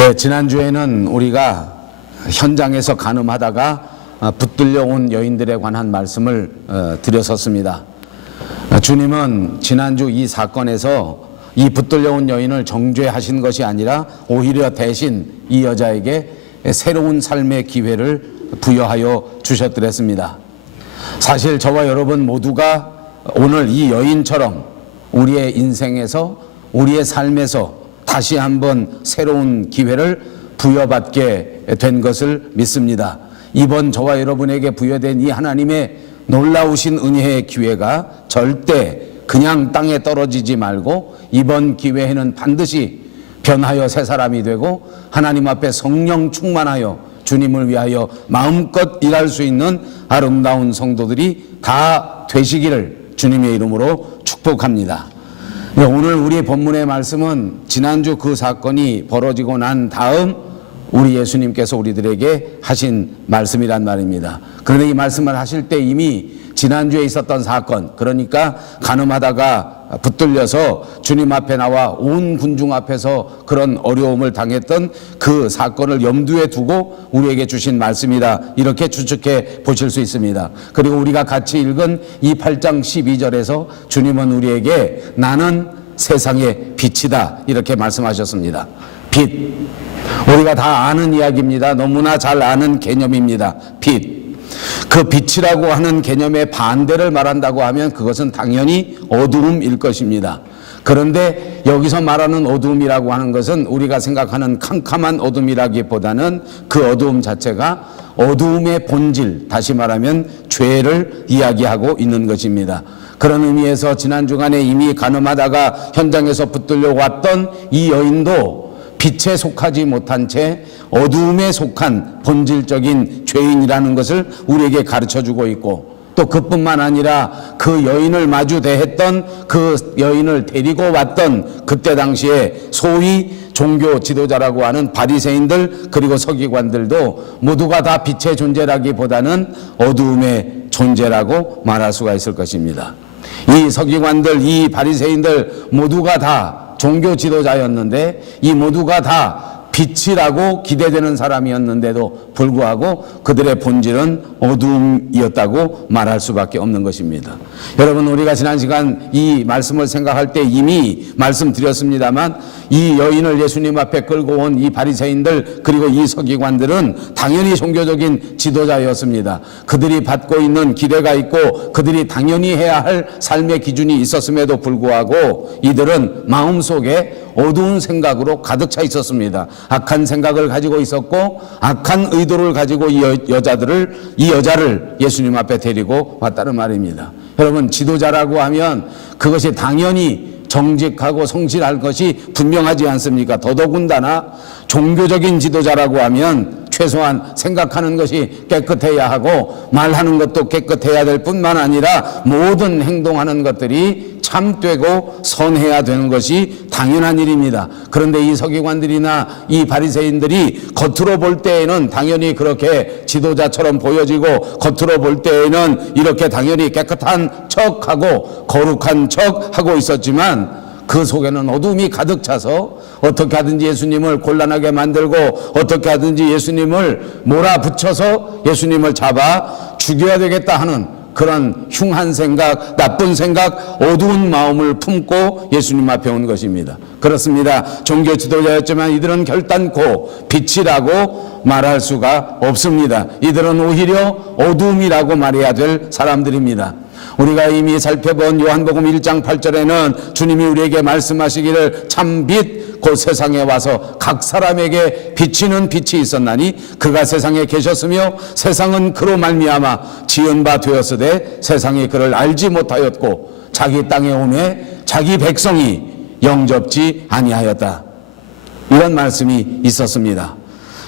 네, 지난주에는 우리가 현장에서 간음하다가 붙들려 온 여인들에 관한 말씀을 드렸었습니다. 주님은 지난주 이 사건에서 이 붙들려 온 여인을 정죄하신 것이 아니라 오히려 대신 이 여자에게 새로운 삶의 기회를 부여하여 주셨더랬습니다. 사실 저와 여러분 모두가 오늘 이 여인처럼 우리의 인생에서, 우리의 삶에서 다시 한번 새로운 기회를 부여받게 된 것을 믿습니다. 이번 저와 여러분에게 부여된 이 하나님의 놀라우신 은혜의 기회가 절대 그냥 땅에 떨어지지 말고 이번 기회에는 반드시 변하여 새 사람이 되고 하나님 앞에 성령 충만하여 주님을 위하여 마음껏 일할 수 있는 아름다운 성도들이 다 되시기를 주님의 이름으로 축복합니다. 오늘 우리 본문의 말씀은 지난주 그 사건이 벌어지고 난 다음 우리 예수님께서 우리들에게 하신 말씀이란 말입니다. 그런데 이 말씀을 하실 때 이미 지난주에 있었던 사건, 그러니까 간음하다가 붙들려서 주님 앞에 나와 온 군중 앞에서 그런 어려움을 당했던 그 사건을 염두에 두고 우리에게 주신 말씀이다, 이렇게 추측해 보실 수 있습니다. 그리고 우리가 같이 읽은 이 8장 12절에서 주님은 우리에게 나는 세상의 빛이다, 이렇게 말씀하셨습니다. 빛, 우리가 다 아는 이야기입니다. 너무나 잘 아는 개념입니다. 빛. 그 빛이라고 하는 개념의 반대를 말한다고 하면 그것은 당연히 어두움일 것입니다. 그런데 여기서 말하는 어두움이라고 하는 것은 우리가 생각하는 캄캄한 어둠이라기보다는 그 어두움 자체가 어두움의 본질, 다시 말하면 죄를 이야기하고 있는 것입니다. 그런 의미에서 지난 주간에 이미 간음하다가 현장에서 붙들려 왔던 이 여인도 빛에 속하지 못한 채 어두움에 속한 본질적인 죄인이라는 것을 우리에게 가르쳐주고 있고, 또 그뿐만 아니라 그 여인을 마주 대했던, 그 여인을 데리고 왔던 그때 당시에 소위 종교 지도자라고 하는 바리새인들 그리고 서기관들도 모두가 다 빛의 존재라기보다는 어두움의 존재라고 말할 수가 있을 것입니다. 이 서기관들, 이 바리새인들 모두가 다 종교 지도자였는데 이 모두가 다 빛이라고 기대되는 사람이었는데도 불구하고 그들의 본질은 어두움이었다고 말할 수밖에 없는 것입니다. 여러분, 우리가 지난 시간 이 말씀을 생각할 때 이미 말씀드렸습니다만 이 여인을 예수님 앞에 끌고 온 이 바리새인들 그리고 이 서기관들은 당연히 종교적인 지도자였습니다. 그들이 받고 있는 기대가 있고 그들이 당연히 해야 할 삶의 기준이 있었음에도 불구하고 이들은 마음속에 어두운 생각으로 가득 차 있었습니다. 악한 생각을 가지고 있었고 악한 의도를 가지고 이 여자를 예수님 앞에 데리고 왔다는 말입니다. 여러분, 지도자라고 하면 그것이 당연히 정직하고 성실할 것이 분명하지 않습니까? 더더군다나 종교적인 지도자라고 하면 최소한 생각하는 것이 깨끗해야 하고 말하는 것도 깨끗해야 될 뿐만 아니라 모든 행동하는 것들이 참되고 선해야 되는 것이 당연한 일입니다. 그런데 이 서기관들이나 이 바리새인들이 겉으로 볼 때에는 당연히 그렇게 지도자처럼 보여지고 겉으로 볼 때에는 이렇게 당연히 깨끗한 척하고 거룩한 척하고 있었지만 그 속에는 어둠이 가득 차서 어떻게 하든지 예수님을 곤란하게 만들고 어떻게 하든지 예수님을 몰아붙여서 예수님을 잡아 죽여야 되겠다 하는 그런 흉한 생각, 나쁜 생각, 어두운 마음을 품고 예수님 앞에 온 것입니다. 그렇습니다. 종교 지도자였지만 이들은 결단코 빛이라고 말할 수가 없습니다. 이들은 오히려 어두움이라고 말해야 될 사람들입니다. 우리가 이미 살펴본 요한복음 1장 8절에는 주님이 우리에게 말씀하시기를 참빛 곧 세상에 와서 각 사람에게 비치는 빛이 있었나니 그가 세상에 계셨으며 세상은 그로 말미암아 지은 바 되었으되 세상이 그를 알지 못하였고 자기 땅에 오매 자기 백성이 영접지 아니하였다. 이런 말씀이 있었습니다.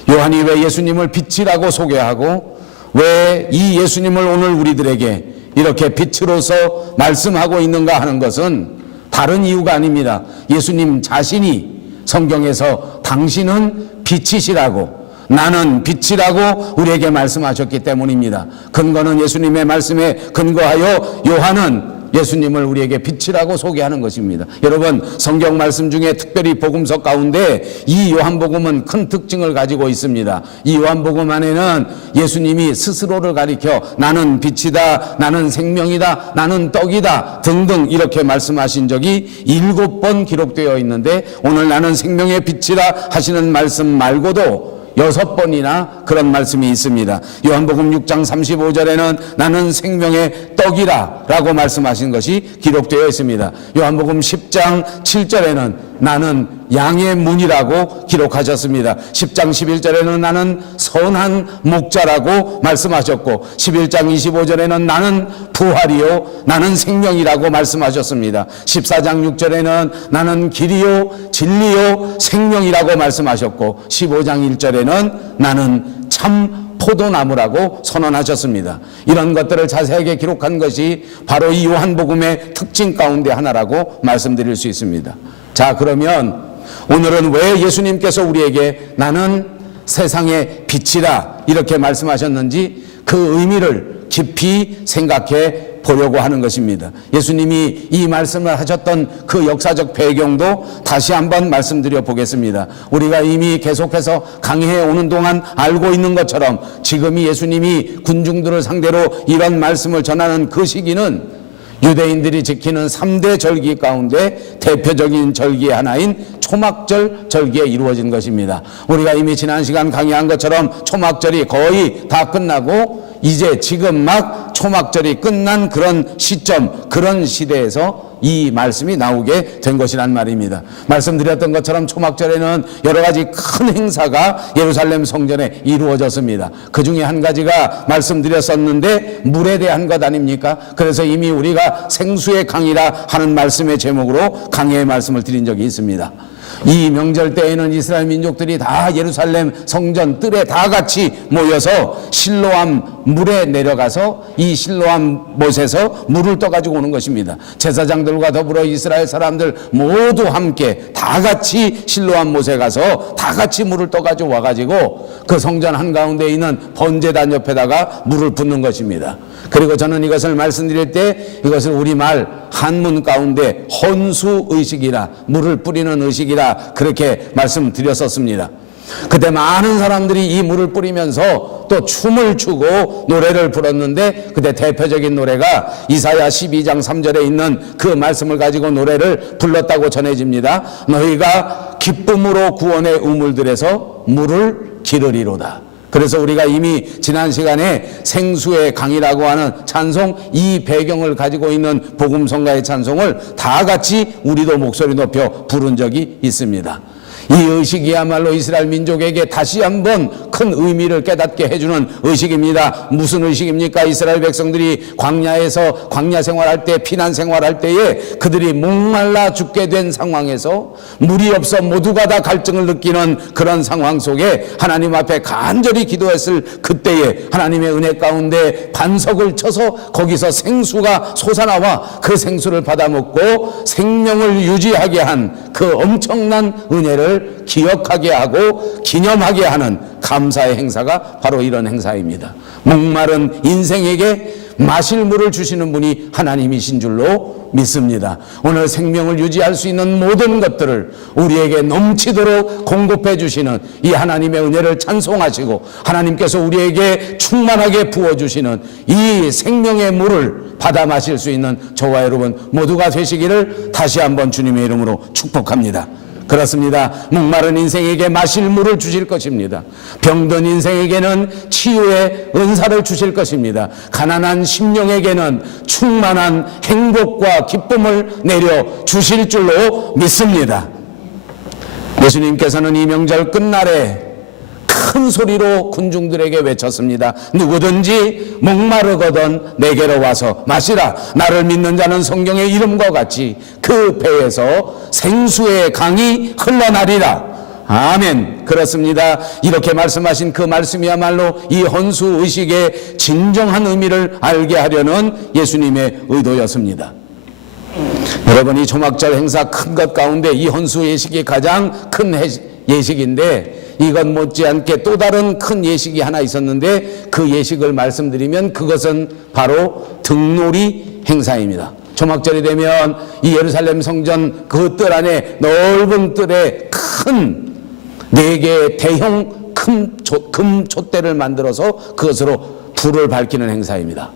요한이 왜 예수님을 빛이라고 소개하고 왜 이 예수님을 오늘 우리들에게 이렇게 빛으로서 말씀하고 있는가 하는 것은 다른 이유가 아닙니다. 예수님 자신이 성경에서 당신은 빛이시라고, 나는 빛이라고 우리에게 말씀하셨기 때문입니다. 근거는 예수님의 말씀에 근거하여 요한은 예수님을 우리에게 빛이라고 소개하는 것입니다. 여러분, 성경 말씀 중에 특별히 복음서 가운데 이 요한복음은 큰 특징을 가지고 있습니다. 이 요한복음 안에는 예수님이 스스로를 가리켜 나는 빛이다, 나는 생명이다, 나는 떡이다 등등 이렇게 말씀하신 적이 7번 기록되어 있는데, 오늘 나는 생명의 빛이라 하시는 말씀 말고도 6번이나 그런 말씀이 있습니다. 요한복음 6장 35절에는 나는 생명의 떡이라 라고 말씀하신 것이 기록되어 있습니다. 요한복음 10장 7절에는 나는 양의 문이라고 기록하셨습니다. 10장 11절에는 나는 선한 목자라고 말씀하셨고, 11장 25절에는 나는 부활이요 나는 생명이라고 말씀하셨습니다. 14장 6절에는 나는 길이요 진리요 생명이라고 말씀하셨고, 15장 1절에는 나는 참 포도나무라고 선언하셨습니다. 이런 것들을 자세하게 기록한 것이 바로 이 요한복음의 특징 가운데 하나라고 말씀드릴 수 있습니다. 자, 그러면 오늘은 왜 예수님께서 우리에게 나는 세상의 빛이라 이렇게 말씀하셨는지 그 의미를 깊이 생각해 보려고 하는 것입니다. 예수님이 이 말씀을 하셨던 그 역사적 배경도 다시 한번 말씀드려 보겠습니다. 우리가 이미 계속해서 강해에 오는 동안 알고 있는 것처럼 지금이 예수님이 군중들을 상대로 이런 말씀을 전하는 그 시기는 유대인들이 지키는 3대 절기 가운데 대표적인 절기의 하나인 초막절 절기에 이루어진 것입니다. 우리가 이미 지난 시간 강의한 것처럼 초막절이 거의 다 끝나고 이제 지금 막 초막절이 끝난 그런 시점, 그런 시대에서 이 말씀이 나오게 된 것이란 말입니다. 말씀드렸던 것처럼 초막절에는 여러 가지 큰 행사가 예루살렘 성전에 이루어졌습니다. 그 중에 한 가지가 말씀드렸었는데 물에 대한 것 아닙니까? 그래서 이미 우리가 생수의 강이라 하는 말씀의 제목으로 강해의 말씀을 드린 적이 있습니다. 이 명절 때에는 이스라엘 민족들이 다 예루살렘 성전 뜰에 다 같이 모여서 실로암 물에 내려가서 이 실로암 못에서 물을 떠가지고 오는 것입니다. 제사장들과 더불어 이스라엘 사람들 모두 함께 다 같이 실로암 못에 가서 다 같이 물을 떠가지고 와가지고 그 성전 한가운데 있는 번제단 옆에다가 물을 붓는 것입니다. 그리고 저는 이것을 말씀드릴 때 이것을 우리말 한문 가운데 헌수의식이라, 물을 뿌리는 의식이라 그렇게 말씀드렸었습니다. 그때 많은 사람들이 이 물을 뿌리면서 또 춤을 추고 노래를 불렀는데, 그때 대표적인 노래가 이사야 12장 3절에 있는 그 말씀을 가지고 노래를 불렀다고 전해집니다. 너희가 기쁨으로 구원의 우물들에서 물을 기르리로다. 그래서 우리가 이미 지난 시간에 생수의 강이라고 하는 찬송, 이 배경을 가지고 있는 복음성가의 찬송을 다 같이 우리도 목소리 높여 부른 적이 있습니다. 이 의식이야말로 이스라엘 민족에게 다시 한번 큰 의미를 깨닫게 해주는 의식입니다. 무슨 의식입니까? 이스라엘 백성들이 광야에서 광야 생활할 때, 피난 생활할 때에 그들이 목말라 죽게 된 상황에서 물이 없어 모두가 다 갈증을 느끼는 그런 상황 속에 하나님 앞에 간절히 기도했을 그때에 하나님의 은혜 가운데 반석을 쳐서 거기서 생수가 솟아나와 그 생수를 받아먹고 생명을 유지하게 한 그 엄청난 은혜를 기억하게 하고 기념하게 하는 감사의 행사가 바로 이런 행사입니다. 목마른 인생에게 마실 물을 주시는 분이 하나님이신 줄로 믿습니다. 오늘 생명을 유지할 수 있는 모든 것들을 우리에게 넘치도록 공급해 주시는 이 하나님의 은혜를 찬송하시고, 하나님께서 우리에게 충만하게 부어주시는 이 생명의 물을 받아 마실 수 있는 저와 여러분 모두가 되시기를 다시 한번 주님의 이름으로 축복합니다. 그렇습니다. 목마른 인생에게 마실 물을 주실 것입니다. 병든 인생에게는 치유의 은사를 주실 것입니다. 가난한 심령에게는 충만한 행복과 기쁨을 내려 주실 줄로 믿습니다. 예수님께서는 이 명절 끝날에 큰 소리로 군중들에게 외쳤습니다. 누구든지 목마르거든 내게로 와서 마시라. 나를 믿는 자는 성경의 이름과 같이 그 배에서 생수의 강이 흘러나리라. 아멘. 그렇습니다. 이렇게 말씀하신 그 말씀이야말로 이 헌수의식의 진정한 의미를 알게 하려는 예수님의 의도였습니다. 여러분, 이 초막절 행사 큰 것 가운데 이 헌수예식이 가장 큰 예식인데, 이것 못지않게 또 다른 큰 예식이 하나 있었는데, 그 예식을 말씀드리면 그것은 바로 등놀이 행사입니다. 초막절이 되면 이 예루살렘 성전 그 뜰 안에 넓은 뜰에 큰 4개의 대형 금 촛대를 만들어서 그것으로 불을 밝히는 행사입니다.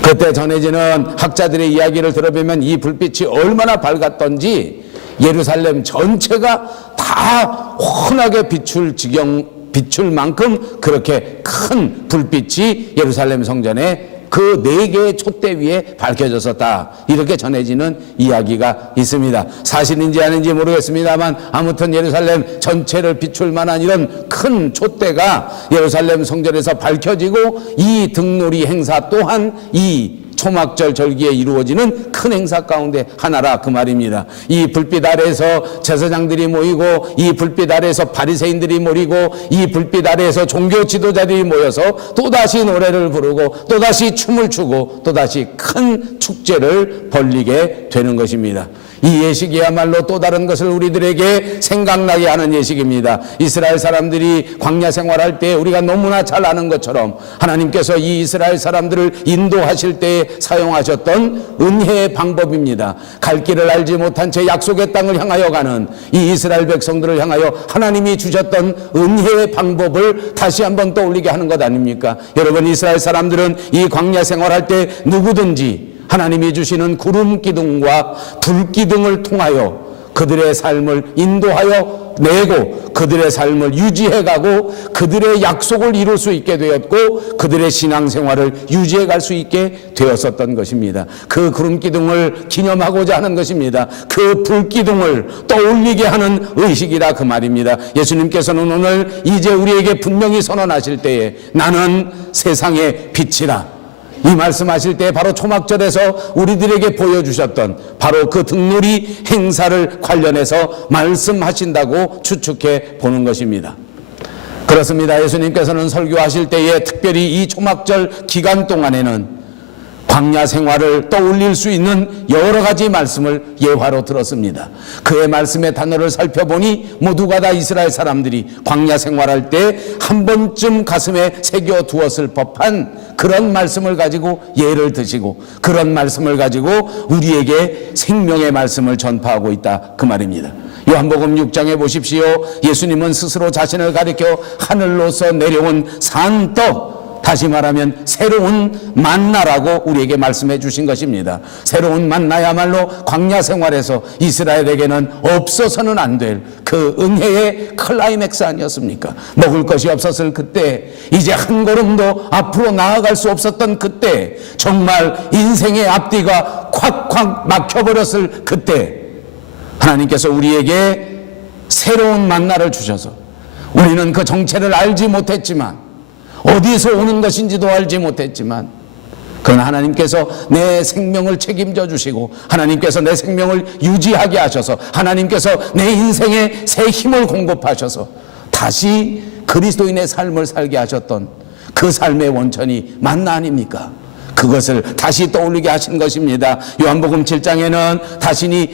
그때 전해지는 학자들의 이야기를 들어보면 이 불빛이 얼마나 밝았던지 예루살렘 전체가 다 환하게 비출 만큼 그렇게 큰 불빛이 예루살렘 성전에 그 4개의 촛대 위에 밝혀졌었다, 이렇게 전해지는 이야기가 있습니다. 사실인지 아닌지 모르겠습니다만 아무튼 예루살렘 전체를 비출 만한 이런 큰 촛대가 예루살렘 성전에서 밝혀지고 이 등놀이 행사 또한 이 초막절 절기에 이루어지는 큰 행사 가운데 하나라 그 말입니다. 이 불빛 아래에서 제사장들이 모이고 이 불빛 아래에서 바리새인들이 모이고 이 불빛 아래에서 종교 지도자들이 모여서 또다시 노래를 부르고 또다시 춤을 추고 또다시 큰 축제를 벌리게 되는 것입니다. 이 예식이야말로 또 다른 것을 우리들에게 생각나게 하는 예식입니다. 이스라엘 사람들이 광야 생활할 때 우리가 너무나 잘 아는 것처럼 하나님께서 이 이스라엘 사람들을 인도하실 때 사용하셨던 은혜의 방법입니다. 갈 길을 알지 못한 채 약속의 땅을 향하여 가는 이 이스라엘 백성들을 향하여 하나님이 주셨던 은혜의 방법을 다시 한번 떠올리게 하는 것 아닙니까? 여러분, 이스라엘 사람들은 이 광야 생활할 때 누구든지 하나님이 주시는 구름 기둥과 불 기둥을 통하여 그들의 삶을 인도하여 내고 그들의 삶을 유지해가고 그들의 약속을 이룰 수 있게 되었고 그들의 신앙생활을 유지해 갈 수 있게 되었었던 것입니다. 그 구름 기둥을 기념하고자 하는 것입니다. 그 불 기둥을 떠올리게 하는 의식이라 그 말입니다. 예수님께서는 오늘 이제 우리에게 분명히 선언하실 때에 나는 세상의 빛이라, 이 말씀하실 때 바로 초막절에서 우리들에게 보여주셨던 바로 그 등놀이 행사를 관련해서 말씀하신다고 추측해 보는 것입니다. 그렇습니다. 예수님께서는 설교하실 때에 특별히 이 초막절 기간 동안에는 광야 생활을 떠올릴 수 있는 여러 가지 말씀을 예화로 들었습니다. 그의 말씀의 단어를 살펴보니 모두가 다 이스라엘 사람들이 광야 생활할 때 한 번쯤 가슴에 새겨 두었을 법한 그런 말씀을 가지고 예를 드시고 그런 말씀을 가지고 우리에게 생명의 말씀을 전파하고 있다 그 말입니다. 요한복음 6장에 보십시오. 예수님은 스스로 자신을 가리켜 하늘로서 내려온 산떡, 다시 말하면 새로운 만나라고 우리에게 말씀해 주신 것입니다. 새로운 만나야말로 광야 생활에서 이스라엘에게는 없어서는 안 될 그 은혜의 클라이맥스 아니었습니까? 먹을 것이 없었을 그때, 이제 한 걸음도 앞으로 나아갈 수 없었던 그때, 정말 인생의 앞뒤가 콱콱 막혀버렸을 그때 하나님께서 우리에게 새로운 만나를 주셔서 우리는 그 정체를 알지 못했지만, 어디서 오는 것인지도 알지 못했지만, 그러나 하나님께서 내 생명을 책임져 주시고 하나님께서 내 생명을 유지하게 하셔서 하나님께서 내 인생에 새 힘을 공급하셔서 다시 그리스도인의 삶을 살게 하셨던 그 삶의 원천이 만나 아닙니까? 그것을 다시 떠올리게 하신 것입니다. 요한복음 7장에는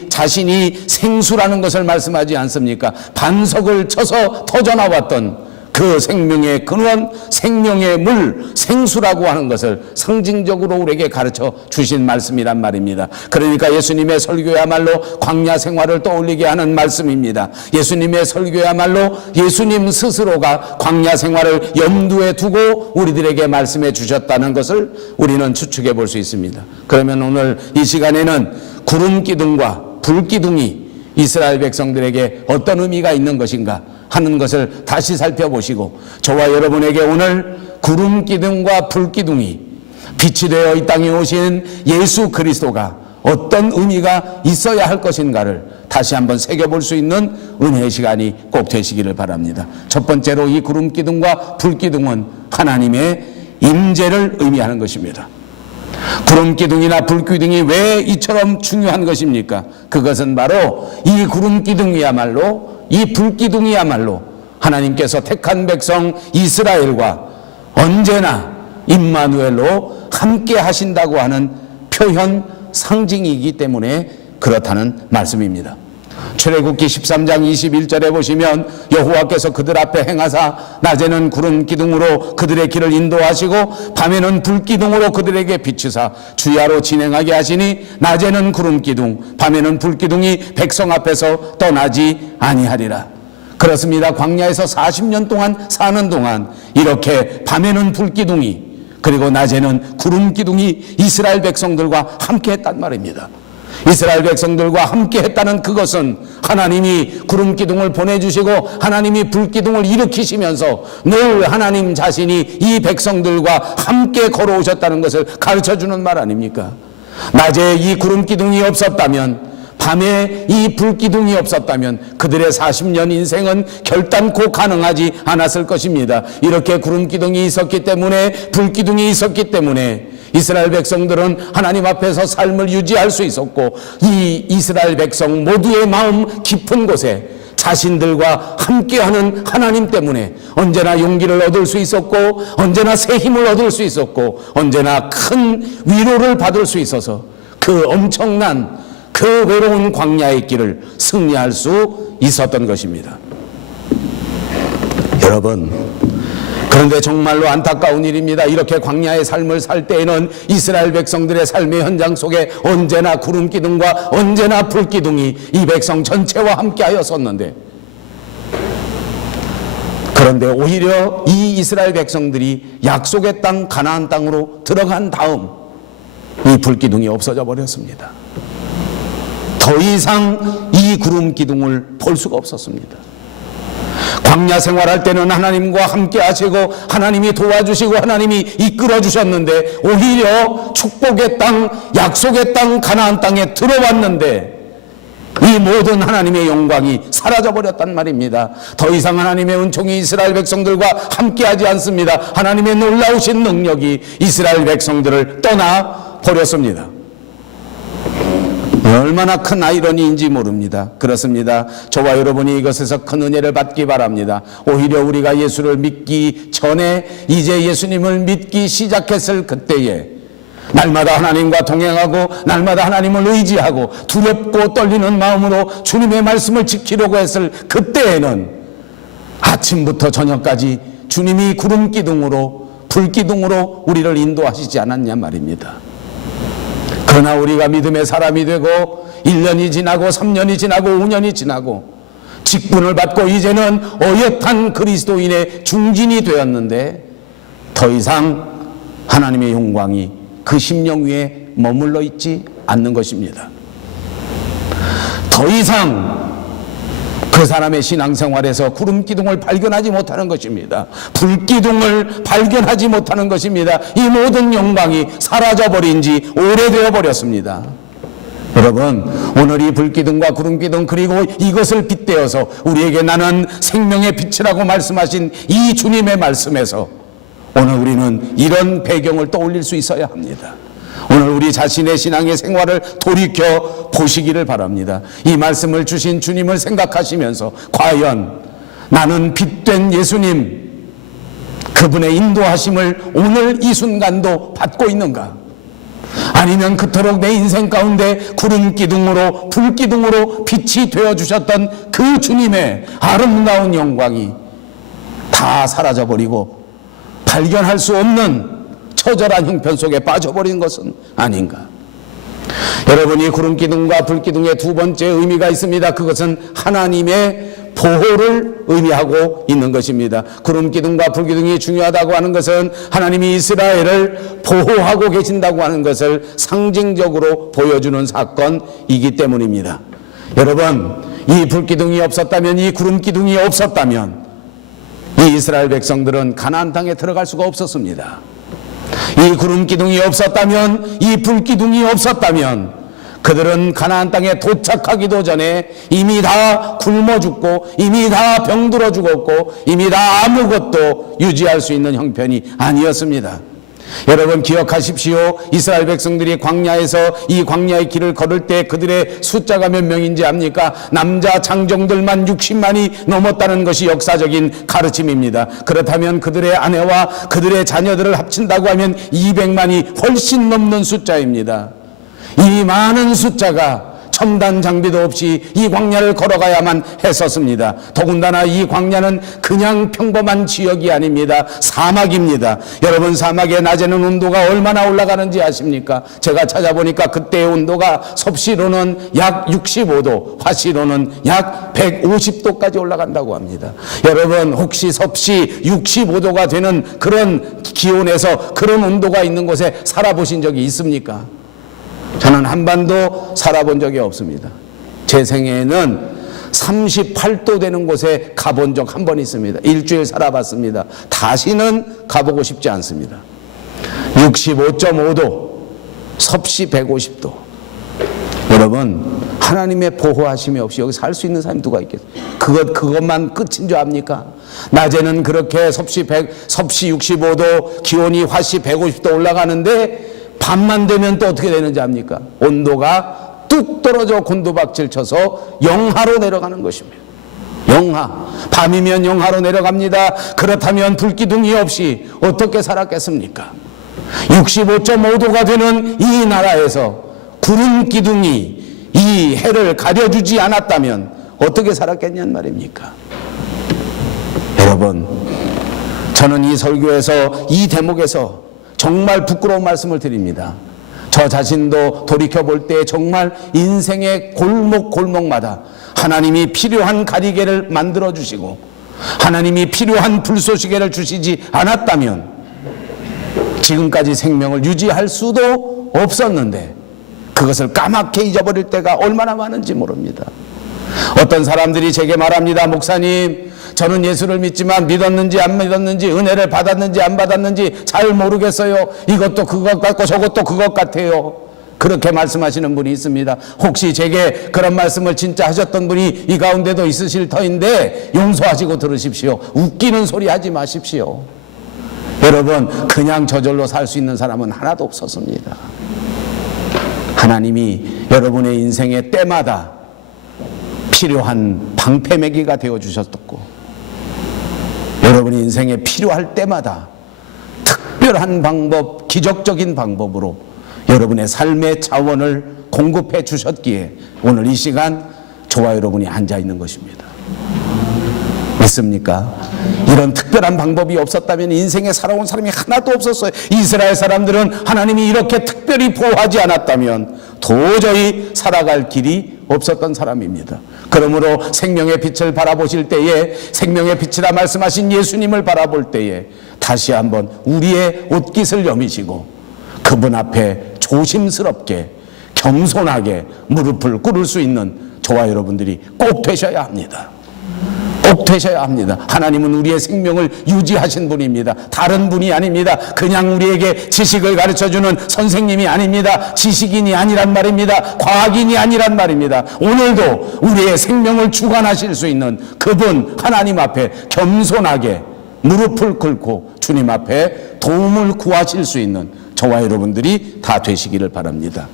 자신이 생수라는 것을 말씀하지 않습니까? 반석을 쳐서 터져나왔던 그 생명의 근원, 생명의 물, 생수라고 하는 것을 상징적으로 우리에게 가르쳐 주신 말씀이란 말입니다. 그러니까 예수님의 설교야말로 광야 생활을 떠올리게 하는 말씀입니다. 예수님의 설교야말로 예수님 스스로가 광야 생활을 염두에 두고 우리들에게 말씀해 주셨다는 것을 우리는 추측해 볼 수 있습니다. 그러면 오늘 이 시간에는 구름 기둥과 불 기둥이 이스라엘 백성들에게 어떤 의미가 있는 것인가 하는 것을 다시 살펴보시고, 저와 여러분에게 오늘 구름 기둥과 불 기둥이 빛이 되어 이 땅에 오신 예수 그리스도가 어떤 의미가 있어야 할 것인가를 다시 한번 새겨볼 수 있는 은혜의 시간이 꼭 되시기를 바랍니다. 첫 번째로 이 구름 기둥과 불 기둥은 하나님의 임재를 의미하는 것입니다. 구름 기둥이나 불 기둥이 왜 이처럼 중요한 것입니까? 그것은 바로 이 구름 기둥이야말로, 이 불 기둥이야말로 하나님께서 택한 백성 이스라엘과 언제나 임마누엘로 함께 하신다고 하는 표현, 상징이기 때문에 그렇다는 말씀입니다. 출애굽기 13장 21절에 보시면 여호와께서 그들 앞에 행하사 낮에는 구름 기둥으로 그들의 길을 인도하시고 밤에는 불 기둥으로 그들에게 비추사 주야로 진행하게 하시니 낮에는 구름 기둥 밤에는 불 기둥이 백성 앞에서 떠나지 아니하리라. 그렇습니다. 광야에서 40년 동안 사는 동안 이렇게 밤에는 불 기둥이 그리고 낮에는 구름 기둥이 이스라엘 백성들과 함께 했단 말입니다. 이스라엘 백성들과 함께 했다는 그것은 하나님이 구름 기둥을 보내주시고 하나님이 불 기둥을 일으키시면서 늘 하나님 자신이 이 백성들과 함께 걸어오셨다는 것을 가르쳐주는 말 아닙니까? 낮에 이 구름 기둥이 없었다면, 밤에 이 불 기둥이 없었다면 그들의 40년 인생은 결단코 가능하지 않았을 것입니다. 이렇게 구름 기둥이 있었기 때문에, 불 기둥이 있었기 때문에 이스라엘 백성들은 하나님 앞에서 삶을 유지할 수 있었고, 이 이스라엘 백성 모두의 마음 깊은 곳에 자신들과 함께하는 하나님 때문에 언제나 용기를 얻을 수 있었고, 언제나 새 힘을 얻을 수 있었고, 언제나 큰 위로를 받을 수 있어서 그 엄청난 그 외로운 광야의 길을 승리할 수 있었던 것입니다. 여러분, 그런데 정말로 안타까운 일입니다. 이렇게 광야의 삶을 살 때에는 이스라엘 백성들의 삶의 현장 속에 언제나 구름 기둥과 언제나 불 기둥이 이 백성 전체와 함께하여 섰는데, 그런데 오히려 이 이스라엘 백성들이 약속의 땅 가나안 땅으로 들어간 다음 이 불 기둥이 없어져 버렸습니다. 더 이상 이 구름 기둥을 볼 수가 없었습니다. 광야 생활할 때는 하나님과 함께 하시고 하나님이 도와주시고 하나님이 이끌어 주셨는데, 오히려 축복의 땅, 약속의 땅, 가나안 땅에 들어왔는데 이 모든 하나님의 영광이 사라져 버렸단 말입니다. 더 이상 하나님의 은총이 이스라엘 백성들과 함께하지 않습니다. 하나님의 놀라우신 능력이 이스라엘 백성들을 떠나 버렸습니다. 얼마나 큰 아이러니인지 모릅니다. 그렇습니다. 저와 여러분이 이것에서 큰 은혜를 받기 바랍니다. 오히려 우리가 예수를 믿기 전에 이제 예수님을 믿기 시작했을 그때에 날마다 하나님과 동행하고 날마다 하나님을 의지하고 두렵고 떨리는 마음으로 주님의 말씀을 지키려고 했을 그때에는 아침부터 저녁까지 주님이 구름 기둥으로 불 기둥으로 우리를 인도하시지 않았냐 말입니다. 그러나 우리가 믿음의 사람이 되고 1년이 지나고 3년이 지나고 5년이 지나고 직분을 받고 이제는 어엿한 그리스도인의 중진이 되었는데 더 이상 하나님의 영광이 그 심령 위에 머물러 있지 않는 것입니다. 더 이상 그 사람의 신앙생활에서 구름 기둥을 발견하지 못하는 것입니다. 불 기둥을 발견하지 못하는 것입니다. 이 모든 영광이 사라져버린 지 오래되어 버렸습니다. 여러분, 오늘 이 불 기둥과 구름 기둥 그리고 이것을 빗대어서 우리에게 나는 생명의 빛이라고 말씀하신 이 주님의 말씀에서 오늘 우리는 이런 배경을 떠올릴 수 있어야 합니다. 오늘 우리 자신의 신앙의 생활을 돌이켜 보시기를 바랍니다. 이 말씀을 주신 주님을 생각하시면서 과연 나는 빛된 예수님, 그분의 인도하심을 오늘 이 순간도 받고 있는가? 아니면 그토록 내 인생 가운데 구름 기둥으로 불 기둥으로 빛이 되어주셨던 그 주님의 아름다운 영광이 다 사라져버리고 발견할 수 없는 처절한 형편 속에 빠져버린 것은 아닌가? 여러분이 구름 기둥과 불 기둥의 두 번째 의미가 있습니다. 그것은 하나님의 보호를 의미하고 있는 것입니다. 구름 기둥과 불 기둥이 중요하다고 하는 것은 하나님이 이스라엘을 보호하고 계신다고 하는 것을 상징적으로 보여주는 사건이기 때문입니다. 여러분, 이 불 기둥이 없었다면, 이 구름 기둥이 없었다면 이 이스라엘 백성들은 가나안 땅에 들어갈 수가 없었습니다. 이 구름 기둥이 없었다면, 이 불 기둥이 없었다면 그들은 가나안 땅에 도착하기도 전에 이미 다 굶어 죽고 이미 다 병들어 죽었고 이미 다 아무것도 유지할 수 있는 형편이 아니었습니다. 여러분 기억하십시오. 이스라엘 백성들이 광야에서 이 광야의 길을 걸을 때 그들의 숫자가 몇 명인지 압니까? 남자 장정들만 60만이 넘었다는 것이 역사적인 가르침입니다. 그렇다면 그들의 아내와 그들의 자녀들을 합친다고 하면 200만이 훨씬 넘는 숫자입니다. 이 많은 숫자가 첨단 장비도 없이 이 광야를 걸어가야만 했었습니다. 더군다나 이 광야는 그냥 평범한 지역이 아닙니다. 사막입니다. 여러분, 사막의 낮에는 온도가 얼마나 올라가는지 아십니까? 제가 찾아보니까 그때의 온도가 섭씨로는 약 65도, 화씨로는 약 150도까지 올라간다고 합니다. 여러분, 혹시 섭씨 65도가 되는 그런 기온에서 그런 온도가 있는 곳에 살아보신 적이 있습니까? 저는 한 번도 살아본 적이 없습니다. 제 생애에는 38도 되는 곳에 가본 적 한 번 있습니다. 일주일 살아봤습니다. 다시는 가보고 싶지 않습니다. 65.5도, 섭씨 150도. 여러분, 하나님의 보호하심이 없이 여기 살 수 있는 사람이 누가 있겠어요? 그것만 끝인 줄 압니까? 낮에는 그렇게 섭씨 65도, 기온이 화씨 150도 올라가는데 밤만 되면 또 어떻게 되는지 압니까? 온도가 뚝 떨어져 곤두박질 쳐서 영하로 내려가는 것입니다. 영하. 밤이면 영하로 내려갑니다. 그렇다면 불기둥이 없이 어떻게 살았겠습니까? 65.5도가 되는 이 나라에서 구름 기둥이 이 해를 가려주지 않았다면 어떻게 살았겠냐는 말입니까? 여러분, 저는 이 설교에서 이 대목에서 정말 부끄러운 말씀을 드립니다. 저 자신도 돌이켜볼 때 정말 인생의 골목골목마다 하나님이 필요한 가리개를 만들어주시고 하나님이 필요한 불쏘시개를 주시지 않았다면 지금까지 생명을 유지할 수도 없었는데 그것을 까맣게 잊어버릴 때가 얼마나 많은지 모릅니다. 어떤 사람들이 제게 말합니다. 목사님, 저는 예수를 믿지만 믿었는지 안 믿었는지, 은혜를 받았는지 안 받았는지 잘 모르겠어요. 이것도 그것 같고 저것도 그것 같아요. 그렇게 말씀하시는 분이 있습니다. 혹시 제게 그런 말씀을 진짜 하셨던 분이 이 가운데도 있으실 터인데 용서하시고 들으십시오. 웃기는 소리 하지 마십시오. 여러분, 그냥 저절로 살 수 있는 사람은 하나도 없었습니다. 하나님이 여러분의 인생의 때마다 필요한 방패매기가 되어주셨고 여러분이 인생에 필요할 때마다 특별한 방법, 기적적인 방법으로 여러분의 삶의 자원을 공급해 주셨기에 오늘 이 시간 저와 여러분이 앉아 있는 것입니다. 믿습니까? 이런 특별한 방법이 없었다면 인생에 살아온 사람이 하나도 없었어요. 이스라엘 사람들은 하나님이 이렇게 특별히 보호하지 않았다면 도저히 살아갈 길이 없었던 사람입니다. 그러므로 생명의 빛을 바라보실 때에, 생명의 빛이라 말씀하신 예수님을 바라볼 때에 다시 한번 우리의 옷깃을 여미시고 그분 앞에 조심스럽게 겸손하게 무릎을 꿇을 수 있는 저와 여러분들이 꼭 되셔야 합니다. 꼭 되셔야 합니다. 하나님은 우리의 생명을 유지하신 분입니다. 다른 분이 아닙니다. 그냥 우리에게 지식을 가르쳐주는 선생님이 아닙니다. 지식인이 아니란 말입니다. 과학인이 아니란 말입니다. 오늘도 우리의 생명을 주관하실 수 있는 그분 하나님 앞에 겸손하게 무릎을 꿇고 주님 앞에 도움을 구하실 수 있는 저와 여러분들이 다 되시기를 바랍니다.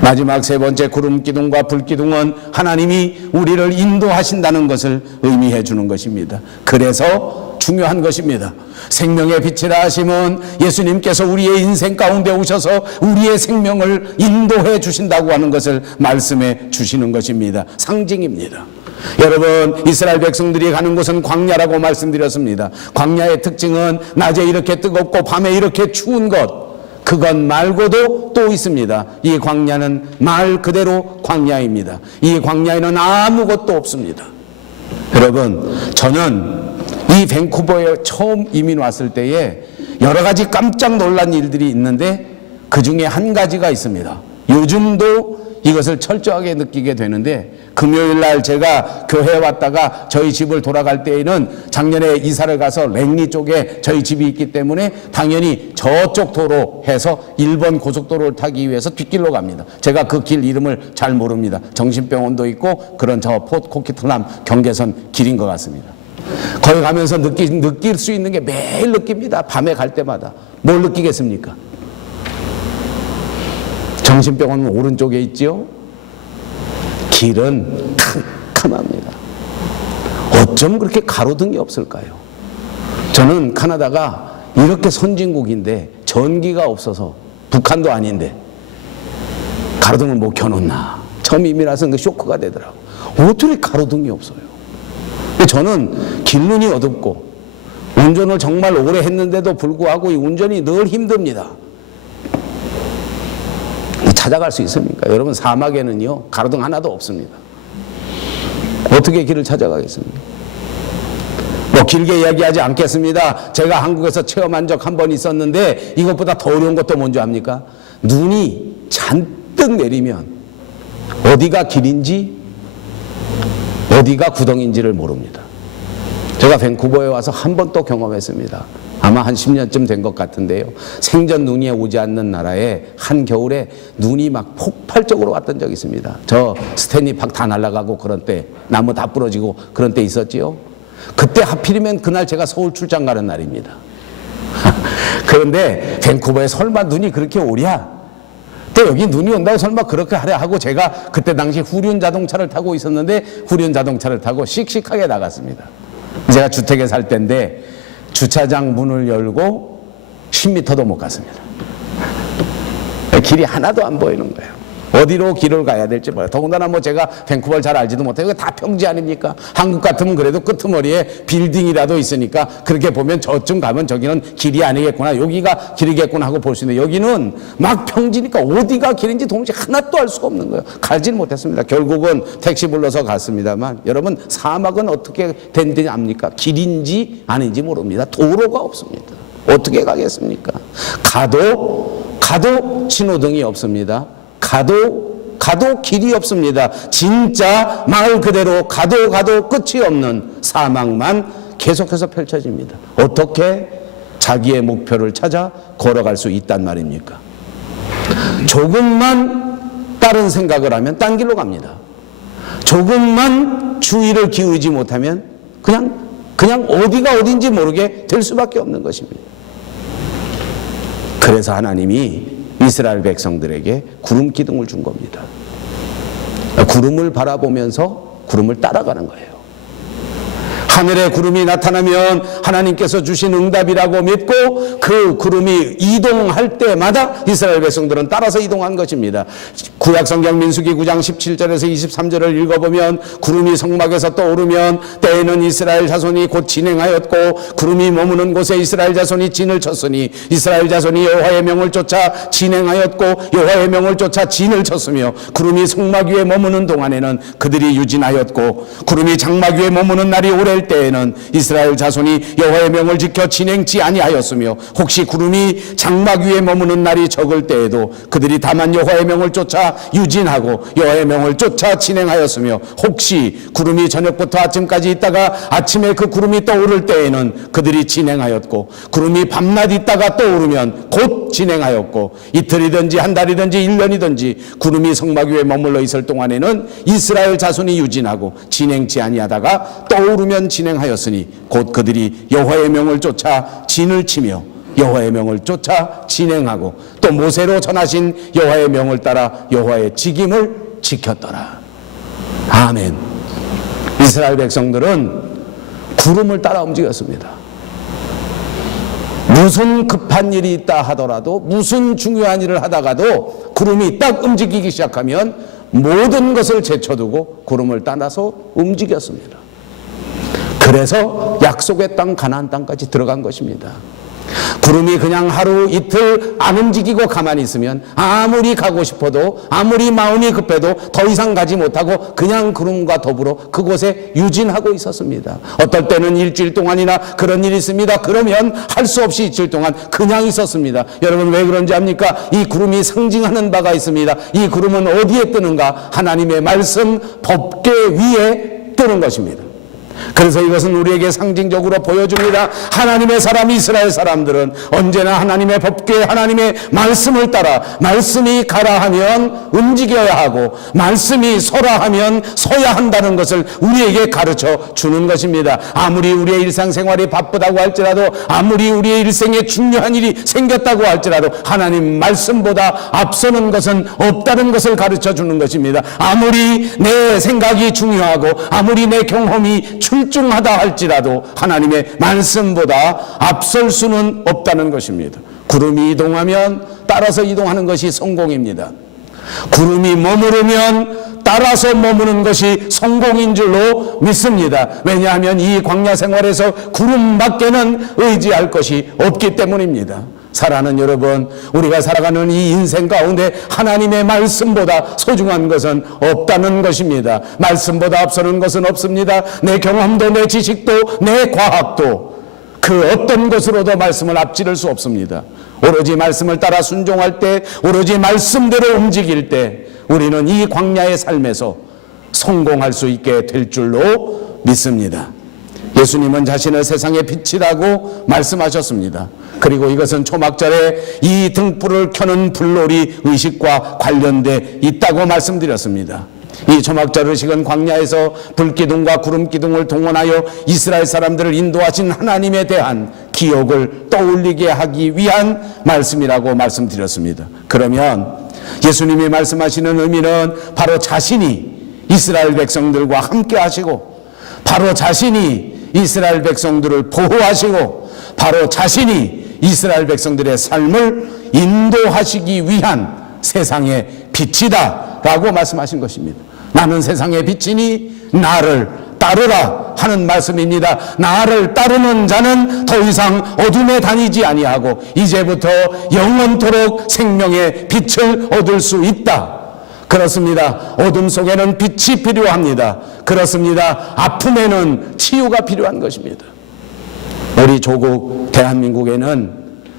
마지막 세 번째 구름기둥과 불기둥은 하나님이 우리를 인도하신다는 것을 의미해 주는 것입니다. 그래서 중요한 것입니다. 생명의 빛이라 하심은 예수님께서 우리의 인생 가운데 오셔서 우리의 생명을 인도해 주신다고 하는 것을 말씀해 주시는 것입니다. 상징입니다. 여러분, 이스라엘 백성들이 가는 곳은 광야라고 말씀드렸습니다. 광야의 특징은 낮에 이렇게 뜨겁고 밤에 이렇게 추운 것, 그것 말고도 또 있습니다. 이 광야는 말 그대로 광야입니다. 이 광야에는 아무것도 없습니다. 여러분, 저는 이 밴쿠버에 처음 이민 왔을 때에 여러 가지 깜짝 놀란 일들이 있는데 그 중에 한 가지가 있습니다. 요즘도 이것을 철저하게 느끼게 되는데, 금요일 날 제가 교회에 왔다가 저희 집을 돌아갈 때에는 작년에 이사를 가서 랭리 쪽에 저희 집이 있기 때문에 당연히 저쪽 도로 해서 일본 고속도로를 타기 위해서 뒷길로 갑니다. 제가 그 길 이름을 잘 모릅니다. 정신병원도 있고 그런 저 포트 코키틀람 경계선 길인 것 같습니다. 거기 가면서 느낄 수 있는 게 매일 느낍니다. 밤에 갈 때마다. 뭘 느끼겠습니까? 정신병원은 오른쪽에 있지요. 길은 캄캄합니다. 어쩜 그렇게 가로등이 없을까요? 저는 카나다가 이렇게 선진국인데 전기가 없어서, 북한도 아닌데 가로등을 못 켜놓나 처음 이민와서 그 쇼크가 되더라고. 어떻게 가로등이 없어요? 근데 저는 길눈이 어둡고 운전을 정말 오래 했는데도 불구하고 이 운전이 늘 힘듭니다. 찾아갈 수 있습니까? 여러분, 사막에는요 가로등 하나도 없습니다. 어떻게 길을 찾아가겠습니까? 뭐 길게 이야기하지 않겠습니다. 제가 한국에서 체험한 적 한 번 있었는데 이것보다 더 어려운 것도 뭔지 압니까? 눈이 잔뜩 내리면 어디가 길인지 어디가 구덩인지를 모릅니다. 제가 밴쿠버에 와서 한 번 또 경험했습니다. 아마 한 10년쯤 된 것 같은데요. 생전 눈이 오지 않는 나라에 한겨울에 눈이 막 폭발적으로 왔던 적이 있습니다. 저 스탠리 팍 다 날아가고 그런 때, 나무 다 부러지고 그런 때 있었지요. 그때 하필이면 그날 제가 서울 출장 가는 날입니다. 그런데 밴쿠버에 설마 눈이 그렇게 오랴? 또 여기 눈이 온다고 설마 그렇게 하랴 하고 제가 그때 당시 후륜 자동차를 타고 있었는데 후륜 자동차를 타고 씩씩하게 나갔습니다. 제가 주택에 살 때인데 주차장 문을 열고 10m도 못 갔습니다. 길이 하나도 안 보이는 거예요. 어디로 길을 가야 될지 몰라요. 더군다나 뭐 제가 밴쿠버를 잘 알지도 못해요. 이거 다 평지 아닙니까? 한국 같으면 그래도 끄트머리에 빌딩이라도 있으니까 그렇게 보면 저쯤 가면 저기는 길이 아니겠구나, 여기가 길이겠구나 하고 볼 수 있는데 여기는 막 평지니까 어디가 길인지 도무지 하나도 알 수가 없는 거예요. 가지는 못했습니다. 결국은 택시 불러서 갔습니다만 여러분, 사막은 어떻게 된지 압니까? 길인지 아닌지 모릅니다. 도로가 없습니다. 어떻게 가겠습니까? 가도 신호등이 없습니다. 가도 길이 없습니다. 진짜 말 그대로 가도 끝이 없는 사막만 계속해서 펼쳐집니다. 어떻게 자기의 목표를 찾아 걸어갈 수 있단 말입니까? 조금만 다른 생각을 하면 딴 길로 갑니다. 조금만 주의를 기울이지 못하면 그냥 어디가 어딘지 모르게 될 수밖에 없는 것입니다. 그래서 하나님이 이스라엘 백성들에게 구름 기둥을 준 겁니다. 구름을 바라보면서 구름을 따라가는 거예요. 하늘에 구름이 나타나면 하나님께서 주신 응답이라고 믿고 그 구름이 이동할 때마다 이스라엘 백성들은 따라서 이동한 것입니다. 구약성경 민수기 9장 17절에서 23절을 읽어보면 구름이 성막에서 떠오르면 때에는 이스라엘 자손이 곧 진행하였고 구름이 머무는 곳에 이스라엘 자손이 진을 쳤으니 이스라엘 자손이 여호와의 명을 쫓아 진행하였고 여호와의 명을 쫓아 진을 쳤으며 구름이 성막 위에 머무는 동안에는 그들이 유진하였고 구름이 장막 위에 머무는 날이 오래 때에는 이스라엘 자손이 여호와의 명을 지켜 진행치 아니하였으며 혹시 구름이 장막 위에 머무는 날이 적을 때에도 그들이 다만 여호와의 명을 쫓아 유진하고 여호와의 명을 쫓아 진행하였으며 혹시 구름이 저녁부터 아침까지 있다가 아침에 그 구름이 떠오를 때에는 그들이 진행하였고 구름이 밤낮 있다가 떠오르면 곧 진행하였고 이틀이든지 한 달이든지 1년이든지 구름이 성막 위에 머물러 있을 동안에는 이스라엘 자손이 유진하고 진행치 아니하다가 떠오르면 진행하였으니 곧 그들이 여호와의 명을 쫓아 진을 치며 여호와의 명을 쫓아 진행하고 또 모세로 전하신 여호와의 명을 따라 여호와의 직임을 지켰더라. 아멘. 이스라엘 백성들은 구름을 따라 움직였습니다. 무슨 급한 일이 있다 하더라도 무슨 중요한 일을 하다가도 구름이 딱 움직이기 시작하면 모든 것을 제쳐두고 구름을 따라서 움직였습니다. 그래서 약속의 땅 가나안 땅까지 들어간 것입니다. 구름이 그냥 하루 이틀 안 움직이고 가만히 있으면 아무리 가고 싶어도 아무리 마음이 급해도 더 이상 가지 못하고 그냥 구름과 더불어 그곳에 유진하고 있었습니다. 어떨 때는 일주일 동안이나 그런 일이 있습니다. 그러면 할 수 없이 일주일 동안 그냥 있었습니다. 여러분, 왜 그런지 압니까? 이 구름이 상징하는 바가 있습니다. 이 구름은 어디에 뜨는가? 하나님의 말씀 법궤 위에 뜨는 것입니다. 그래서 이것은 우리에게 상징적으로 보여줍니다. 하나님의 사람 이스라엘 사람들은 언제나 하나님의 법궤 하나님의 말씀을 따라 말씀이 가라 하면 움직여야 하고 말씀이 서라 하면 서야 한다는 것을 우리에게 가르쳐 주는 것입니다. 아무리 우리의 일상생활이 바쁘다고 할지라도 아무리 우리의 일생에 중요한 일이 생겼다고 할지라도 하나님 말씀보다 앞서는 것은 없다는 것을 가르쳐 주는 것입니다. 아무리 내 생각이 중요하고 아무리 내 경험이 출중하다 할지라도 하나님의 말씀보다 앞설 수는 없다는 것입니다. 구름이 이동하면 따라서 이동하는 것이 성공입니다. 구름이 머무르면 따라서 머무는 것이 성공인 줄로 믿습니다. 왜냐하면 이 광야 생활에서 구름밖에는 의지할 것이 없기 때문입니다. 사랑하는 여러분, 우리가 살아가는 이 인생 가운데 하나님의 말씀보다 소중한 것은 없다는 것입니다. 말씀보다 앞서는 것은 없습니다. 내 경험도, 내 지식도, 내 과학도 그 어떤 것으로도 말씀을 앞지를 수 없습니다. 오로지 말씀을 따라 순종할 때, 오로지 말씀대로 움직일 때 우리는 이 광야의 삶에서 성공할 수 있게 될 줄로 믿습니다. 예수님은 자신을 세상의 빛이라고 말씀하셨습니다. 그리고 이것은 초막절에 이 등불을 켜는 불놀이 의식과 관련돼 있다고 말씀드렸습니다. 이 초막절 의식은 광야에서 불기둥과 구름기둥을 동원하여 이스라엘 사람들을 인도하신 하나님에 대한 기억을 떠올리게 하기 위한 말씀이라고 말씀드렸습니다. 그러면 예수님이 말씀하시는 의미는 바로 자신이 이스라엘 백성들과 함께 하시고, 바로 자신이 이스라엘 백성들을 보호하시고, 바로 자신이 이스라엘 백성들의 삶을 인도하시기 위한 세상의 빛이다 라고 말씀하신 것입니다. 나는 세상의 빛이니 나를 따르라 하는 말씀입니다. 나를 따르는 자는 더 이상 어둠에 다니지 아니하고 이제부터 영원토록 생명의 빛을 얻을 수 있다. 그렇습니다. 어둠 속에는 빛이 필요합니다. 그렇습니다. 아픔에는 치유가 필요한 것입니다. 우리 조국 대한민국에는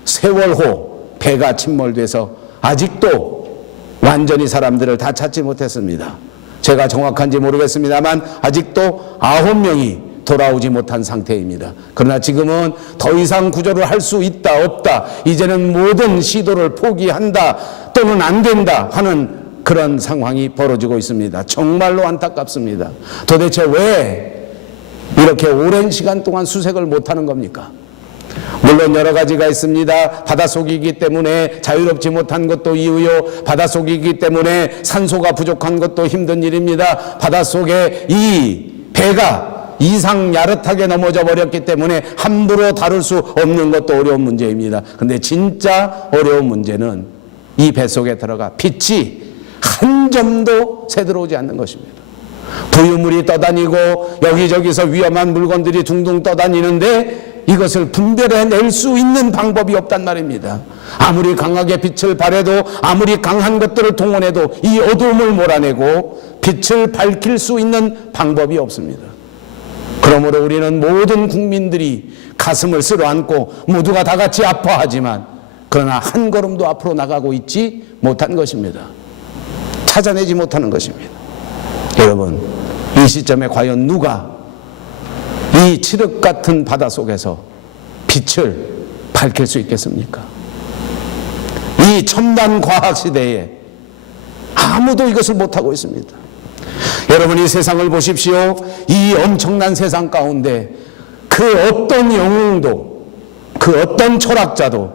세월호 배가 침몰돼서 아직도 완전히 사람들을 다 찾지 못했습니다. 제가 정확한지 모르겠습니다만 아직도 9명이 돌아오지 못한 상태입니다. 그러나 지금은 더 이상 구조를 할 수 있다 없다, 이제는 모든 시도를 포기한다 또는 안 된다 하는 그런 상황이 벌어지고 있습니다. 정말로 안타깝습니다. 도대체 왜 이렇게 오랜 시간 동안 수색을 못하는 겁니까? 물론 여러 가지가 있습니다. 바닷속이기 때문에 자유롭지 못한 것도 이유요, 바닷속이기 때문에 산소가 부족한 것도 힘든 일입니다. 바닷속에 이 배가 이상 야릇하게 넘어져 버렸기 때문에 함부로 다룰 수 없는 것도 어려운 문제입니다. 근데 진짜 어려운 문제는 이 뱃속에 들어가 빛이 한 점도 새들어오지 않는 것입니다. 부유물이 떠다니고 여기저기서 위험한 물건들이 둥둥 떠다니는데 이것을 분별해낼 수 있는 방법이 없단 말입니다. 아무리 강하게 빛을 발해도, 아무리 강한 것들을 동원해도 이 어두움을 몰아내고 빛을 밝힐 수 있는 방법이 없습니다. 그러므로 우리는 모든 국민들이 가슴을 쓸어안고 모두가 다 같이 아파하지만 그러나 한 걸음도 앞으로 나가고 있지 못한 것입니다. 찾아내지 못하는 것입니다. 여러분, 이 시점에 과연 누가 이 칠흑 같은 바다 속에서 빛을 밝힐 수 있겠습니까? 이 첨단 과학 시대에 아무도 이것을 못하고 있습니다. 여러분, 이 세상을 보십시오. 이 엄청난 세상 가운데 그 어떤 영웅도, 그 어떤 철학자도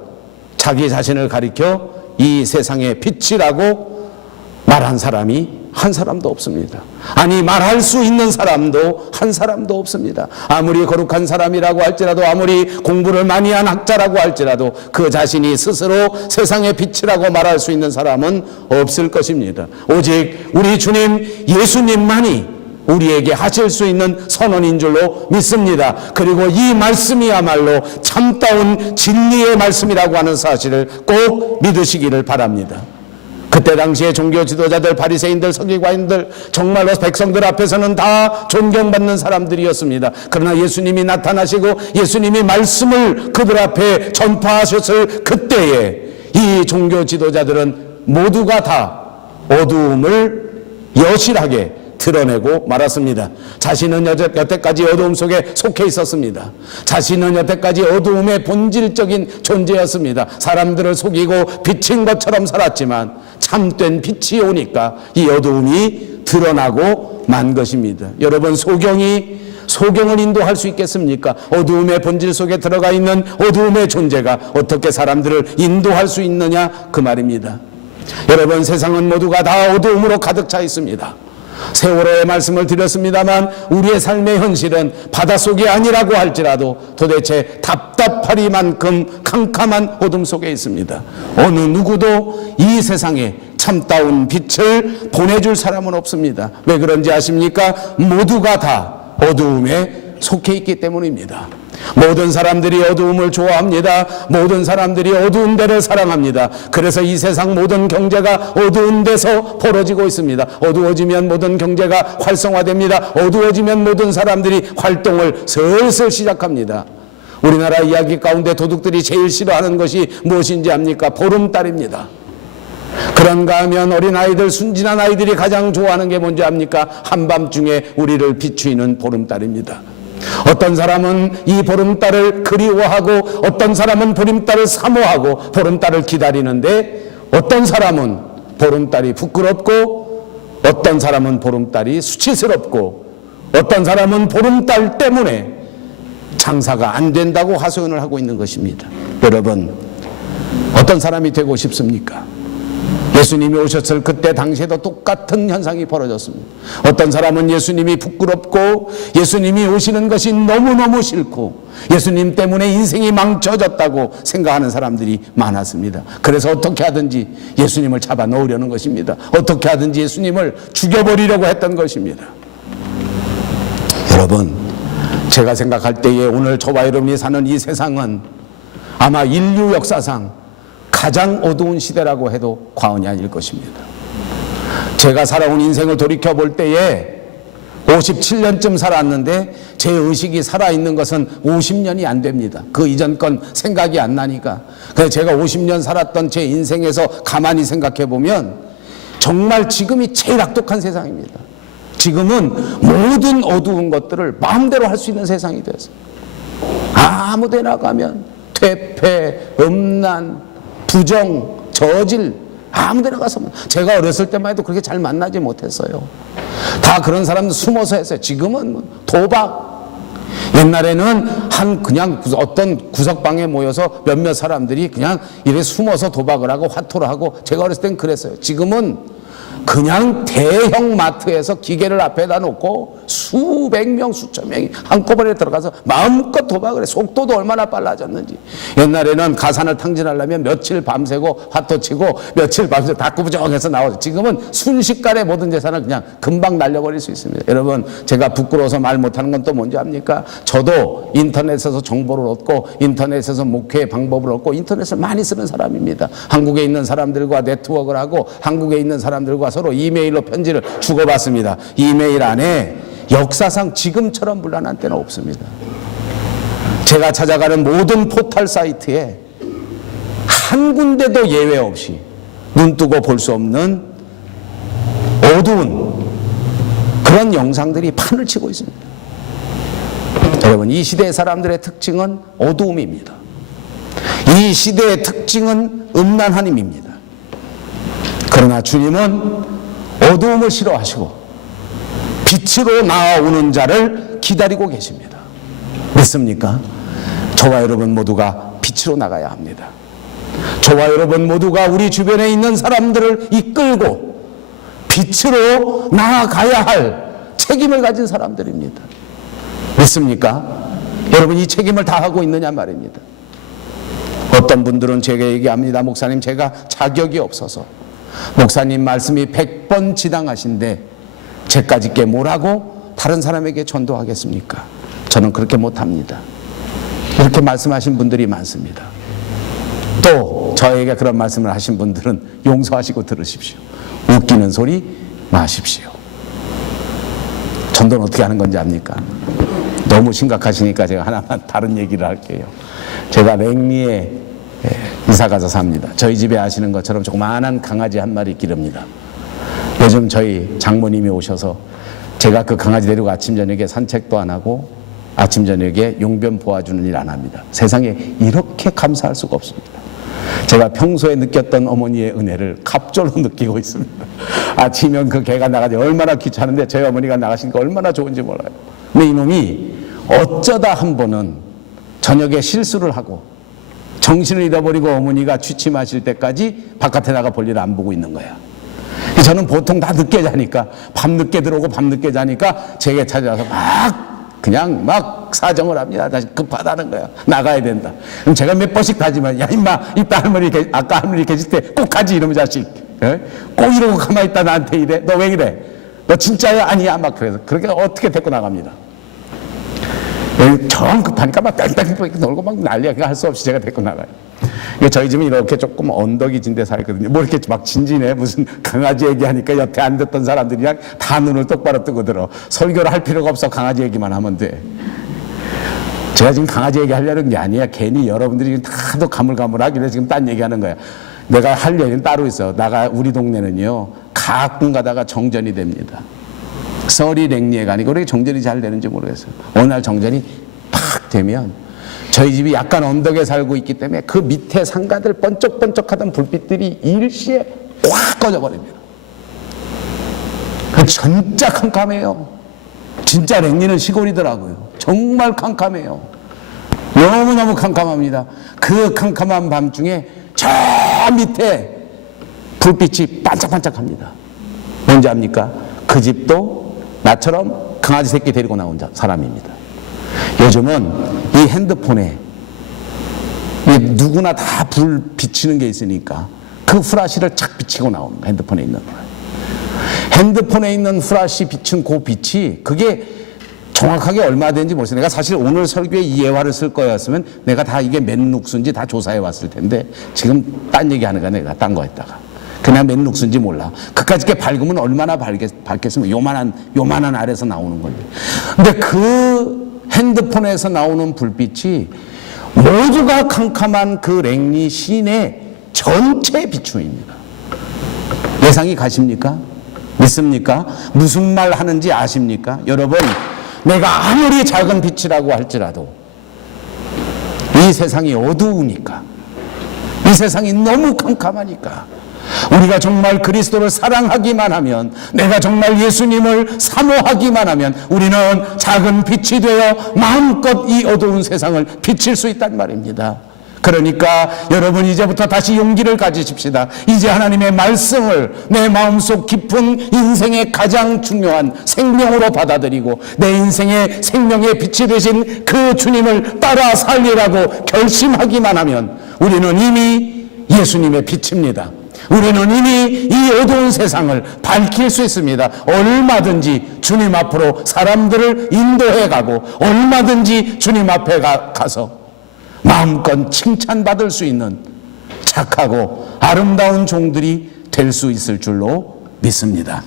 자기 자신을 가리켜 이 세상의 빛이라고 말한 사람이 한 사람도 없습니다. 아니, 말할 수 있는 사람도 한 사람도 없습니다. 아무리 거룩한 사람이라고 할지라도, 아무리 공부를 많이 한 학자라고 할지라도 그 자신이 스스로 세상의 빛이라고 말할 수 있는 사람은 없을 것입니다. 오직 우리 주님 예수님만이 우리에게 하실 수 있는 선언인 줄로 믿습니다. 그리고 이 말씀이야말로 참다운 진리의 말씀이라고 하는 사실을 꼭 믿으시기를 바랍니다. 그때 당시에 종교 지도자들, 바리새인들, 서기관인들, 정말로 백성들 앞에서는 다 존경받는 사람들이었습니다. 그러나 예수님이 나타나시고 예수님이 말씀을 그들 앞에 전파하셨을 그때에 이 종교 지도자들은 모두가 다 어두움을 여실하게 드러내고 말았습니다. 자신은 여태까지 어두움 속에 속해 있었습니다. 자신은 여태까지 어두움의 본질적인 존재였습니다. 사람들을 속이고 비친 것처럼 살았지만 참된 빛이 오니까 이 어두움이 드러나고 만 것입니다. 여러분, 소경을 인도할 수 있겠습니까? 어두움의 본질 속에 들어가 있는 어두움의 존재가 어떻게 사람들을 인도할 수 있느냐, 그 말입니다. 여러분, 세상은 모두가 다 어두움으로 가득 차 있습니다. 세월호의 말씀을 드렸습니다만 우리의 삶의 현실은 바닷속이 아니라고 할지라도 도대체 답답하리만큼 캄캄한 어둠 속에 있습니다. 어느 누구도 이 세상에 참다운 빛을 보내줄 사람은 없습니다. 왜 그런지 아십니까? 모두가 다 어두움에 속해 있기 때문입니다. 모든 사람들이 어두움을 좋아합니다. 모든 사람들이 어두운 데를 사랑합니다. 그래서 이 세상 모든 경제가 어두운 데서 벌어지고 있습니다. 어두워지면 모든 경제가 활성화됩니다. 어두워지면 모든 사람들이 활동을 슬슬 시작합니다. 우리나라 이야기 가운데 도둑들이 제일 싫어하는 것이 무엇인지 압니까? 보름달입니다. 그런가 하면 어린아이들, 순진한 아이들이 가장 좋아하는 게 뭔지 압니까? 한밤중에 우리를 비추이는 보름달입니다. 어떤 사람은 이 보름달을 그리워하고 어떤 사람은 보름달을 사모하고 보름달을 기다리는데, 어떤 사람은 보름달이 부끄럽고 어떤 사람은 보름달이 수치스럽고 어떤 사람은 보름달 때문에 장사가 안 된다고 하소연을 하고 있는 것입니다. 여러분, 어떤 사람이 되고 싶습니까? 예수님이 오셨을 그때 당시에도 똑같은 현상이 벌어졌습니다. 어떤 사람은 예수님이 부끄럽고 예수님이 오시는 것이 너무너무 싫고 예수님 때문에 인생이 망쳐졌다고 생각하는 사람들이 많았습니다. 그래서 어떻게 하든지 예수님을 잡아 넣으려는 것입니다. 어떻게 하든지 예수님을 죽여버리려고 했던 것입니다. 여러분, 제가 생각할 때에 오늘 저와 여러분이 사는 이 세상은 아마 인류 역사상 가장 어두운 시대라고 해도 과언이 아닐 것입니다. 제가 살아온 인생을 돌이켜 볼 때에 57년쯤 살았는데 제 의식이 살아있는 것은 50년이 안 됩니다. 그 이전 건 생각이 안 나니까. 그래서 제가 50년 살았던 제 인생에서 가만히 생각해 보면 정말 지금이 제일 악독한 세상입니다. 지금은 모든 어두운 것들을 마음대로 할 수 있는 세상이 됐어요. 아무 데나 가면 퇴폐, 음란, 부정, 저질, 아무 데나 가서. 제가 어렸을 때만 해도 그렇게 잘 만나지 못했어요. 다 그런 사람들 숨어서 했어요. 지금은 도박. 옛날에는 그냥 어떤 구석방에 모여서 몇몇 사람들이 그냥 이래 숨어서 도박을 하고 화토를 하고, 제가 어렸을 땐 그랬어요. 지금은 그냥 대형 마트에서 기계를 앞에다 놓고 수백 명, 수천 명이 한꺼번에 들어가서 마음껏 도박을 해. 속도도 얼마나 빨라졌는지. 옛날에는 가산을 탕진하려면 며칠 밤새고 화토 치고 며칠 밤새 다꾸부정해서 나오죠. 지금은 순식간에 모든 재산을 그냥 금방 날려버릴 수 있습니다. 여러분, 제가 부끄러워서 말 못하는 건 또 뭔지 압니까? 저도 인터넷에서 정보를 얻고 인터넷에서 목회의 방법을 얻고 인터넷을 많이 쓰는 사람입니다. 한국에 있는 사람들과 네트워크를 하고 한국에 있는 사람들과 서로 이메일로 편지를 주고받습니다. 이메일 안에 역사상 지금처럼 문란한 때는 없습니다. 제가 찾아가는 모든 포털 사이트에 한 군데도 예외 없이 눈뜨고 볼 수 없는 어두운 그런 영상들이 판을 치고 있습니다. 여러분, 이 시대의 사람들의 특징은 어두움입니다. 이 시대의 특징은 음란함입니다. 그러나 주님은 어두움을 싫어하시고 빛으로 나아오는 자를 기다리고 계십니다. 믿습니까? 저와 여러분 모두가 빛으로 나가야 합니다. 저와 여러분 모두가 우리 주변에 있는 사람들을 이끌고 빛으로 나아가야 할 책임을 가진 사람들입니다. 믿습니까? 여러분, 이 책임을 다 하고 있느냐 말입니다. 어떤 분들은 제게 얘기합니다. 목사님, 제가 자격이 없어서 목사님 말씀이 100번 지당하신데 제까지 게 뭐라고 다른 사람에게 전도하겠습니까? 저는 그렇게 못합니다. 이렇게 말씀하신 분들이 많습니다. 또 저에게 그런 말씀을 하신 분들은 용서하시고 들으십시오. 웃기는 소리 마십시오. 전도는 어떻게 하는 건지 압니까? 너무 심각하시니까 제가 하나만 다른 얘기를 할게요. 제가 랭리에 이사가서 삽니다. 저희 집에 아시는 것처럼 조그마한 강아지 한 마리 기릅니다. 요즘 저희 장모님이 오셔서 제가 그 강아지 데리고 아침 저녁에 산책도 안 하고 아침 저녁에 용변 보아주는 일 안 합니다. 세상에 이렇게 감사할 수가 없습니다. 제가 평소에 느꼈던 어머니의 은혜를 갑절로 느끼고 있습니다. 아침이면 그 개가 나가지 얼마나 귀찮은데 저희 어머니가 나가시니까 얼마나 좋은지 몰라요. 근데 이놈이 어쩌다 한 번은 저녁에 실수를 하고 정신을 잃어버리고 어머니가 취침하실 때까지 바깥에 나가 볼일 안 보고 있는 거야. 저는 보통 다 늦게 자니까 밤늦게 들어오고 밤늦게 자니까 제게 찾아와서 막 그냥 막 사정을 합니다. 다시 급하다는 거야. 나가야 된다. 그럼 제가 몇 번씩 다지만, 야 임마 이따 할머니 아까 할머니 계실 때 꼭 가지 이놈의 자식. 예? 꼭 이러고 가만히 있다 나한테 이래. 너 왜 이래? 너 진짜야? 아니야? 막 그래서 그렇게 어떻게 데리고 나갑니다. 정 급하니까 막 뺑뺑뺑 놀고 막 난리야. 할 수 없이 제가 데리고 나가요. 저희 집은 이렇게 조금 언덕이 진 데 살거든요. 뭐 이렇게 막 진지네. 무슨 강아지 얘기하니까 여태 안 듣던 사람들이 그냥 다 눈을 똑바로 뜨고 들어. 설교를 할 필요가 없어. 강아지 얘기만 하면 돼. 제가 지금 강아지 얘기 하려는 게 아니야. 괜히 여러분들이 지금 다도 가물가물하길래 지금 딴 얘기하는 거야. 내가 할 얘기는 따로 있어. 우리 동네는요, 가끔 가다가 정전이 됩니다. 설이 랭리해가 아니고 왜 정전이 잘 되는지 모르겠어요. 어느 날 정전이 팍 되면 저희 집이 약간 언덕에 살고 있기 때문에 그 밑에 상가들 번쩍번쩍하던 불빛들이 일시에 꽉 꺼져버립니다. 진짜 캄캄해요. 진짜 랭리는 시골이더라고요. 정말 캄캄해요. 너무너무 캄캄합니다. 그 캄캄한 밤중에 저 밑에 불빛이 반짝반짝합니다. 뭔지 압니까? 그 집도 나처럼 강아지 새끼 데리고 나온 사람입니다. 요즘은 이 핸드폰에 누구나 다 불 비치는 게 있으니까 그 프라시를 착 비치고 나옵니다. 핸드폰에 있는 거예요. 핸드폰에 있는 프라시 비춘 그 빛이 그게 정확하게 얼마 되는지 모르겠어요. 내가 사실 오늘 설교에 이 예화를 쓸 거였으면 내가 다 이게 몇 룩스인지 다 조사해 왔을 텐데 지금 딴 얘기하는 거야. 내가 딴 거 했다가 그냥 몇 룩스인지 몰라. 그까짓 게 밝으면 얼마나 밝겠으면 요만한 알에서 나오는 건데. 근데 그 핸드폰에서 나오는 불빛이 모두가 캄캄한 그 랭리 시내 전체 비추입니다. 예상이 가십니까? 믿습니까? 무슨 말 하는지 아십니까? 여러분, 내가 아무리 작은 빛이라고 할지라도 이 세상이 어두우니까, 이 세상이 너무 캄캄하니까 우리가 정말 그리스도를 사랑하기만 하면, 내가 정말 예수님을 사모하기만 하면 우리는 작은 빛이 되어 마음껏 이 어두운 세상을 비칠 수 있단 말입니다. 그러니까 여러분 이제부터 다시 용기를 가지십시다. 이제 하나님의 말씀을 내 마음속 깊은 인생의 가장 중요한 생명으로 받아들이고 내 인생의 생명의 빛이 되신 그 주님을 따라 살리라고 결심하기만 하면 우리는 이미 예수님의 빛입니다. 우리는 이미 이 어두운 세상을 밝힐 수 있습니다. 얼마든지 주님 앞으로 사람들을 인도해 가고 얼마든지 주님 앞에 가서 마음껏 칭찬받을 수 있는 착하고 아름다운 종들이 될 수 있을 줄로 믿습니다.